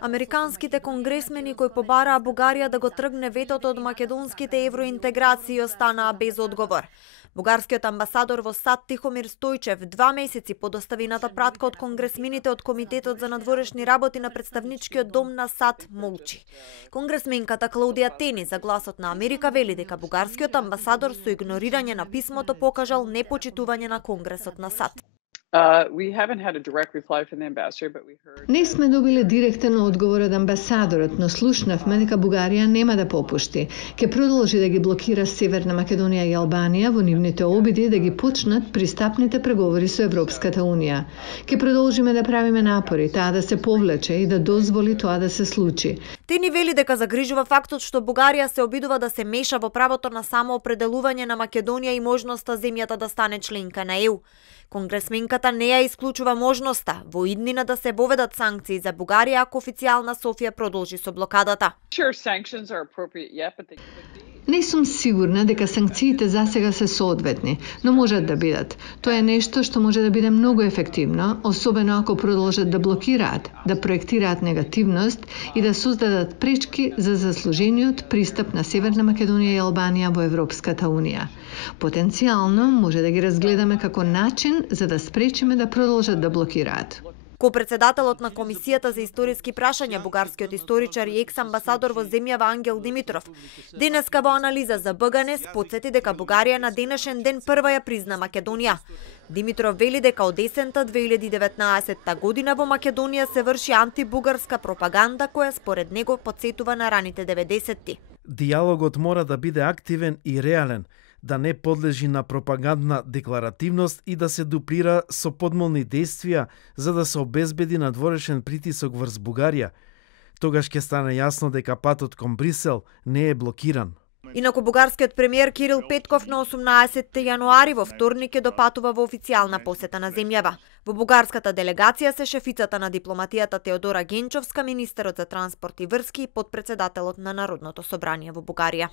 Американските конгресмени кои побараа Бугарија да го тргне ветото од македонските евроинтеграции останаа без одговор. Бугарскиот амбасадор во САД Тихомир Стојчев 2 месеци по доставената пратка од конгресмените од Комитетот за надворешни работи на представничкиот дом на САД молчи. Конгресменката Клаудија Тени за Гласот на Америка вели дека бугарскиот амбасадор со игнорирање на писмото покажал непочитување на Конгресот на САД. Не сме добиле директен одговор од амбасадорот, но слушнавме дека Бугарија нема да попушти. Ке продолжи да ги блокира Северна Македонија и Албанија во нивните обиди да ги почнат пристапните преговори со Европската Унија. Ке продолжиме да правиме напори таа да се повлече и да дозволи тоа да се случи. Тени вели дека загрижува фактот што Бугарија се обидува да се меша во правото на самоопределување на Македонија и можноста земјата да стане членка на ЕУ. Конгресменката не ја исклучува можноста во иднина да се воведат санкции за Бугарија ако официјална Софија продолжи со блокадата. Не сум сигурна дека санкциите засега се соодветни, но можат да бидат. Тоа е нешто што може да биде многу ефективно, особено ако продолжат да блокираат, да проектираат негативност и да создадат пречки за заслужениот пристап на Северна Македонија и Албанија во Европската Унија. Потенцијално може да ги разгледаме како начин за да спречиме да продолжат да блокираат. Ко-председателот на Комисијата за историски прашања, бугарскиот историчар и екс-амбасадор во земјава Ангел Димитров, денеска во анализа за БГНЕС потсети дека Бугарија на денешен ден прва ја призна Македонија. Димитров вели дека од есента 2019 година во Македонија се врши антибугарска пропаганда која според него потсетува на раните 90-ти. Диалогот мора да биде активен и реален, да не подлежи на пропагандна декларативност и да се дуплира со подмолни действија за да се обезбеди надворешен притисок врз Бугарија. Тогаш ќе стане јасно дека патот кон Брисел не е блокиран. Инаку бугарскиот премиер Кирил Петков на 18 јануари во вторник ќе допатува во официјална посета на земјава. Во бугарската делегација се шефицата на дипломатијата Теодора Генчовска, министерот за транспорт и врски и потпредседателот на Народното собрание во Бугарија.